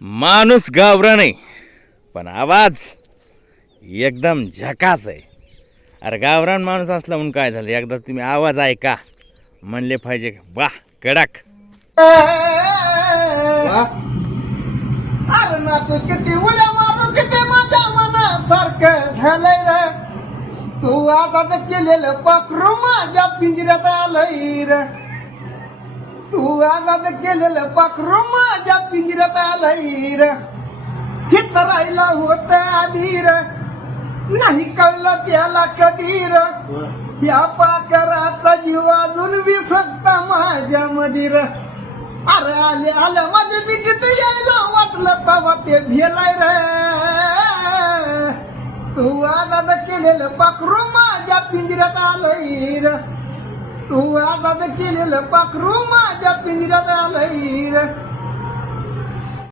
माणूस गावरा नाही पण आवाज एकदम झकास आहे. अरे गावरान माणूस असला म्हणून काय झालं? एकदा तुम्ही आवाज ऐका. म्हणले पाहिजे वा कडक. किती उड्या मारू किती माझ्या मनासारखं झालंय रे. तू आता केलेलं पाखरू माझ्या पिंजऱ्यात आलंय रे. तू आता केलेलं पाखरू माझ्या पिंजऱ्यात आलंईर हित राहिला होत आधी नाही कळलं त्याला कधीर. या पाकराचा जीव अजून फक्त माझ्या मधीर. अरे आले आले माझे मिठीत यायला वाटलं तवा ते भेलाय रे. तू आता केलेलं पाखरू माझ्या पिंजऱ्यात आलंईर तू आता केलेलं पाखरू माझ्या पिंजऱ्यात आलंय रे